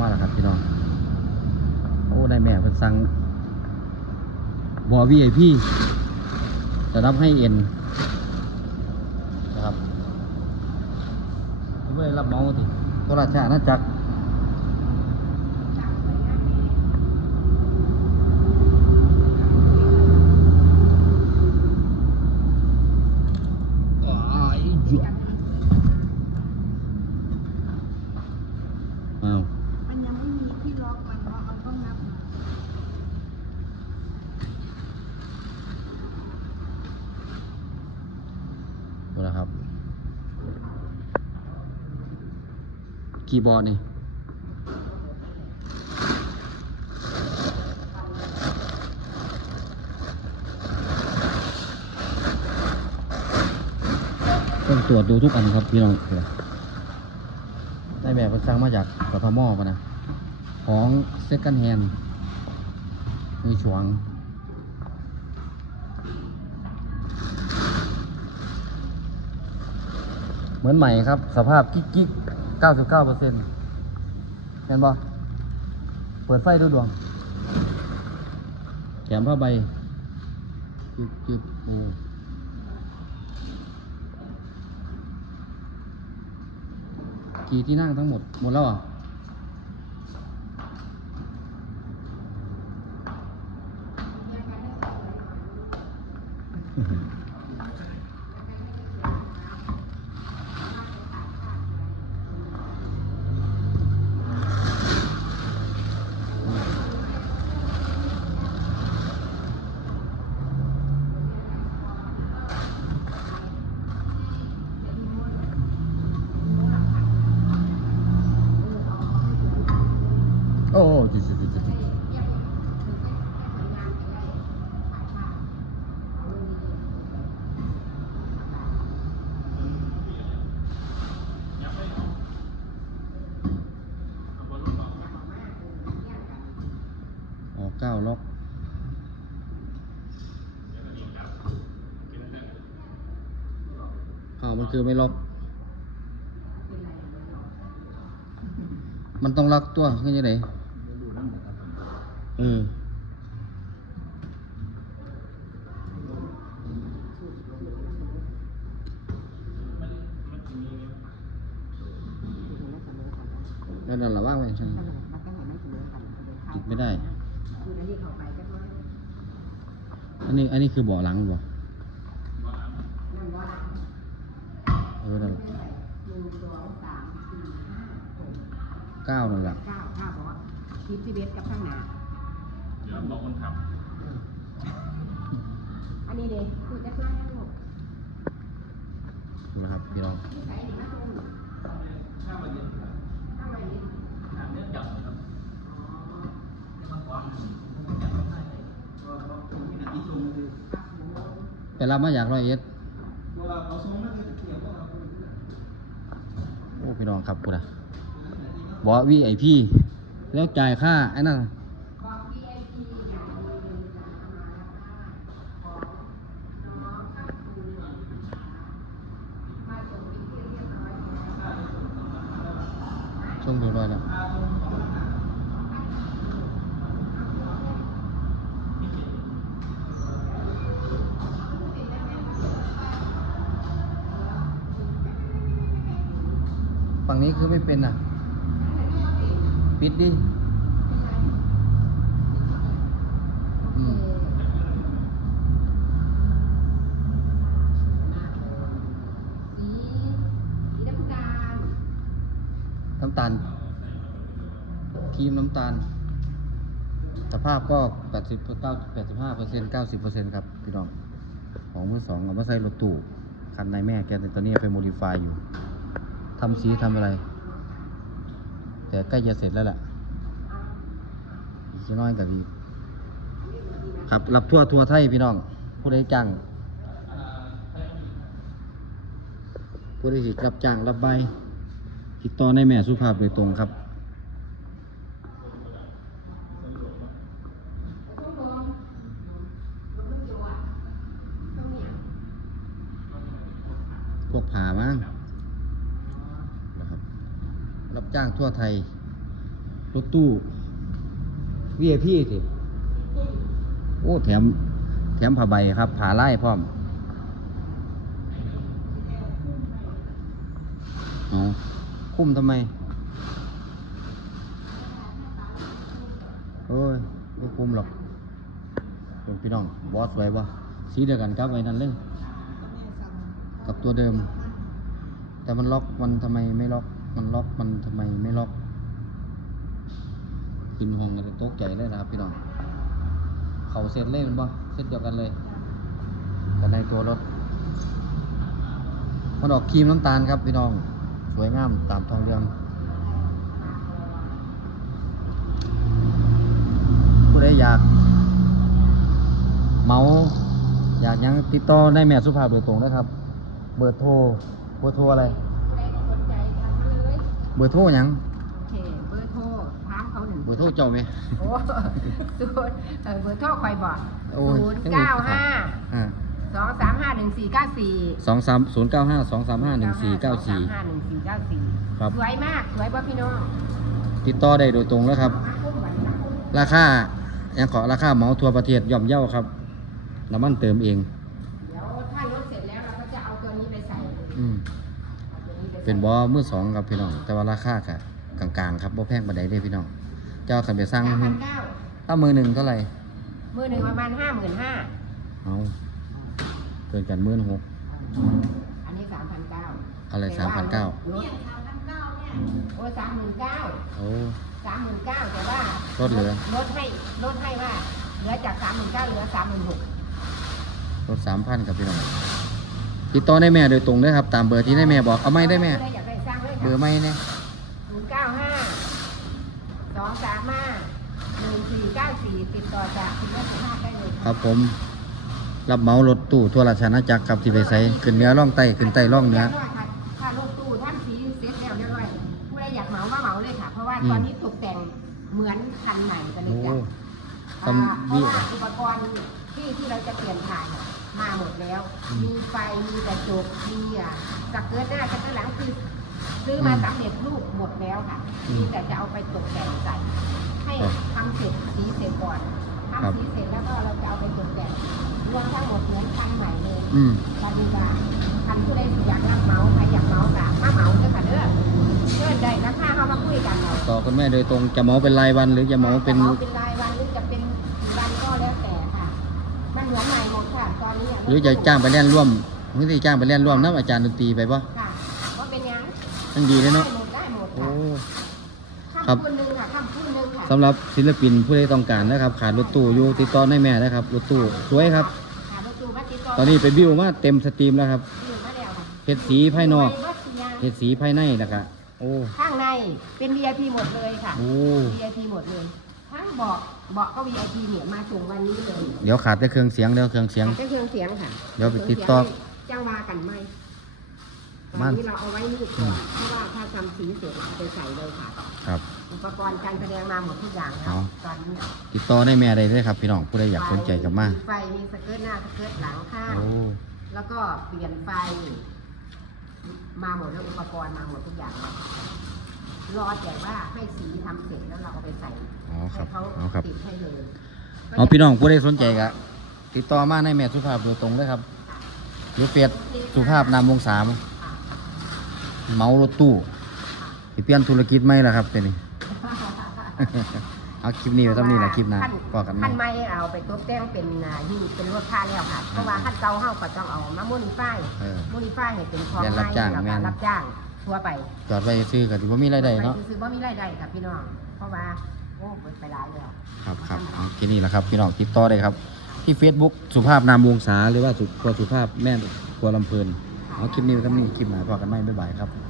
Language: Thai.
มาแล้วครับพี่น้อง โอ้ได้แม่เพิ่นสั่งบอวีไอพี่จะรับให้เอ็นนะครับไม่ได้รับเมาส์ติโคราชอาณาจักร อ้ายเหี้ยอ้าว มันยังไม่มีที่ล็อกมันเพราะเอาต้องนับมา ดูนะครับ คีย์บอลนี่ต้องตรวจดูทุกอันครับพี่น้องได้แบบเป็นสั่งมาจากกทมปะนะ ของเซ็กันแฮนมือฉวงเหมือนใหม่ครับ สภาพกิ๊กกิ๊ก เก้าสิบเก้าเปอร์เซ็นต์เห็นบ่เปิดไฟดูดวงแถมผ้าใบจิบจิบโอ้กี่ที่นั่งทั้งหมด หมดแล้วเหรอะ โอ้จุดจุดจุดจุดออกเก้าล็อกอ้าวมันคือไม่ล็อก มันต้องล็อกตัวคือยังไงเออแล้วนั่นละว่างไว้ใช่ไหมมันก็เห็นไม่เสมอกันมันจะเข้าติดไม่ได้ คืออันนี้เข้าไปก็ว่าอันนี้อันนี้คือเบาะหลังบ่นั่นว่าเออนั่นล่ะหนึ่งสองสามสี่ห้าหกเก้านั่นล่ะเก้าเก้าบอกว่าคิดสิบเอ็ดกับข้างหน้าเดี๋ยวบอกคนขับอันนี้เด็กคือจะข้างหน้าลูกนะครับพี่น้องที่ใส่ถึงหน้าตรงข้างมาเย็นข้างมาเย็น ไปรับมาจากร้อยเอ็ดโอ้พี่น้องครับกูนะบอกวีไอพีแล้วจ่ายค่าไอ้นั่น ช่วงเรียบร้อยแล้ว ฝั่งนี้คือไม่เป็นอะ ปิดดิอืมสีสีน้ำตาลน้ำตาลครีมน้ำตาลสภาพก็ 80 9 85เปอร์เซ็นต์90เปอร์เซ็นต์ครับ พี่น้อง ของมือสองเอามาใส่รถตู้ คันในแม่แกแต่ตอนนี้ไปโมดิฟายอยู่ ทำสีทำอะไร แต่ใกล้จะเสร็จแล้วแหละอีกน้อยกับดีครับรับทั่วทัวร์ไทยพี่น้องผู้ใดจ้างผู้ใดสิรับจ้างรับใบติดต่อในแม่สุภาพโดยตรงครับ พวกผ่ามั้งนะครับ รับจ้างทั่วไทย รถ ตู้ VIP สิโอ้แถม แถมผ้าใบครับผ้าไล่พร้อมเอาคุ้มทำไม โอ้ยไม่คุ้มหรอกเดี๋ยวพี่น้องบอสสวยปะสีเดียวกันครับไว้นั่นเลยกับตัวเดิม แต่มันล็อกมันทำไมไม่ล็อก มันล็อกมันทำไมไม่ล็อก ขึ้นห้องกันตกใจเลยนะครับพี่น้องเขาเสร็จเลยมันปะเสร็จเดียวกันเลยแต่ในตัวรถมันออกครีมน้ำตาลครับพี่น้อง สวยงามตามทองเรืองผู้ใดอยาก เมา อยากยังติดต่อได้แม่สุภาพโดยตรงนะครับ เบอร์โทร เบอร์โทรอะไร เบอร์โทรยัง อร์โทรเจ้าไหม โอ้ศูนย์เออเบอร์โทรคอยบอกโอ้ย ศูนย์เก้าห้าอ่าสองสามห้าหนึ่งสี่เก้าสี่สองสามศูนย์เก้าห้าสองสามห้าหนึ่งสี่เก้าสี่ ห้าหนึ่งสี่เก้าสี่ครับ สวยมาก สวยป่ะพี่น้องติดต่อได้โดยตรงแล้วครับ มาคุ้มกว่านี้นะคุ้มราคายังขอราคาเหมาทั่วประเทศย่อมเย่าครับน้ำมันเติมเอง เดี๋ยวถ้ารถเสร็จแล้วเราก็จะเอาตัวนี้ไปใส่อืมเอาตัวนี้ไปใส่เป็นบอมือสองครับพี่น้อง แต่ว่าราคาค่ะกลางๆ ครับบ่แพงปานใดเด้พี่น้อง เจ้าขันไปสร้างสามพันเก้าถ้ามือหนึ่งเท่าไหร่มือหนึ่งประมาณห้าหมื่นห้าเอาเกินกันมื่นหกอันนี้สามพันเก้าอะไร3,900โอ้สามหมื่นเก้าโอ้สามหมื่นเก้าแต่ว่าลดเหลือลดให้ลดให้ว่าเหลือจากสามหมื่นเก้าเหลือสามหมื่นหกรถสามพันครับพี่น้องติดต่อได้แม่โดยตรงเลยครับ ตามเบอร์ที่ได้แม่บอกเอาไม่ได้แม่อยากได้สร้างเลยเบอร์ไม่เนี่ยศูนย์เก้าห้า สองสามห้าหนึ่งสี่เก้าสี่ติดต่อจากคุณแม่สุภาพได้เลยครับผม รับเหมารถตู้ทั่วราชอาณาจักรครับที่ไปใส่ขึ้นเหนื้อล่องใต้ขึ้นใต้ล่องเหนื้อ ถ้ารถตู้ท่านสีเสร็จแล้วเรียบร้อยผู้ใดอยากเหมาว่าเหมาเลยค่ะ เพราะว่าอืมตอนนี้ตกแต่งเหมือนคันใหม่กันเลยโอ้จ้ะทอ่าเพำราะนี่ว่าอุปกรณ์ที่ที่เราจะเปลี่ยนถ่ายน่ะมาหมดแล้ว อืม มีไฟมีกระจกมีอะสกเกิร์ตหน้าสกเกิร์ตหลังคือ ซื้อมาอืมสำเร็จรูปหมดแล้วค่ะอืมมีแต่จะเอาไปตกแต่งใส่ให้ครับทำเสร็จสีเสร็จก่อนครับทำสีเสร็จแล้วก็เราจะเอาไปตกแต่งรวมทั้งหมดเหมือนคันใหม่เลยอืมบาดูกาคันผู้ใดอยากรับเหมาใครอยากเหมากะมาเหมาเด้อค่ะเด้อเชิญได้ราคาเข้ามาคุยกันเราต่อคุณแม่โดยตรงจะเหมาเป็นรายวันหรือจะเหมาเป็นจะเป็นรายวันหรือจะเป็นกี่วันก็แล้วแต่ค่ะมันเหมือนใหม่หมดค่ะตอนนี้หรือจะจ้างไปเล่นร่วมหรือจะจ้างไปเล่นร่วมน้ำอาจารย์ดนตรีไปปะค่ะว่าเป็น ยังทั้งดีเลยเนาะได้หมดได้หมดโอ้ ค่ะครับคำพูดหนึ่งค่ะคำพูดหนึ่งค่ะสำหรับศิลปินผู้ใดต้องการนะครับขาดรถตู้อยู่ติดต่อได้แม่นะครับรถตู้สวยครับค่ะรถตู้มาติดตอนนี้ไปบิวมาเต็มสตรีมแล้วครับอยู่มาแล้วค่ะเฮ็ดสีภายนอกวัดสิยางเฮ็ดสีภายในนะครับโอ้ข้างในเป็น VIP หมดเลยค่ะ โอ้ VIP หมดเลยทั้งเบาะเบาะก็ VIP เนี่ยมาส่งวันนี้เลยเดี๋ยวขาดแต่เครื่องเสียงเดี๋ยวเครื่องเสียง เป็นเครื่องเสียงค่ะเดี๋ยวไปติดต่อ จ้างวากันไหม ตมัอนนนี้เราเอาไว้นี่ก่อนเพราะว่าถ้าทำสีเสร็จเอาไปใส่เลยค่ะ ครับ อุปกรณ์การแสดงมาหมดทุกอย่างแล้เอาวตอนนี้ติดต่อได้แม่ได้เลยครับ พี่น้องผู้ใดอยากสนใจกับมาไฟมีสเกิร์ตหน้าสเกิร์ตหลังข้าง โอ้แล้วก็เปลี่ยนไฟ มาหมดแล้วอุปกรณ์มาหมดทุกอย่างแล้วรอแต่ว่าให้สีทำเสร็จแล้วเราเอาไปใส่อ๋อคให้รับเขาอ๋อครับติดให้เลยเอาพี่น้องผู้ใดสนใจก็ติดต่อมาในแม่สุภาพโดยตรงเลยครับหรือเฟซสุภาพนามวงสาม เหมารถตู้สิเปลี่ยนธุรกิจไหมล่ะครับเป็นนี่ เอาคลิปนี้ไปทำนี่แหละคลิปหน้าก็กันไหม ขั้นไม่เอาไปตกแต่งเป็นอ่ายิ่งเป็นรถค่าแล้วค่ะเพราะว่าขั้นเก่าเฮาก็ต้องเอามาโมดิฟายเออโมดิฟายให้เป็นของเรียนรับจ้างแล้วแม่ก็นรับจ้างทั่วไปจอดไว้ซื้อก็ถือว่ามีรายได้เนาะไปซื้อๆบ่มีรายได้ค่ะพี่น้องเพราะว่าโอ้เบิดไปหลายแล้ว ครับครับเอาแค่นี้แหละครับ พี่น้องติดต่อได้ครับ ที่ Facebook สุภาพนามวงศาหรือว่าสุครัวสุภาพแม่ครัวลำเพลิน เอาคลิปนี้ไปทำนี่คลิปหน้าพอกันไหมบ๊ายบายครับ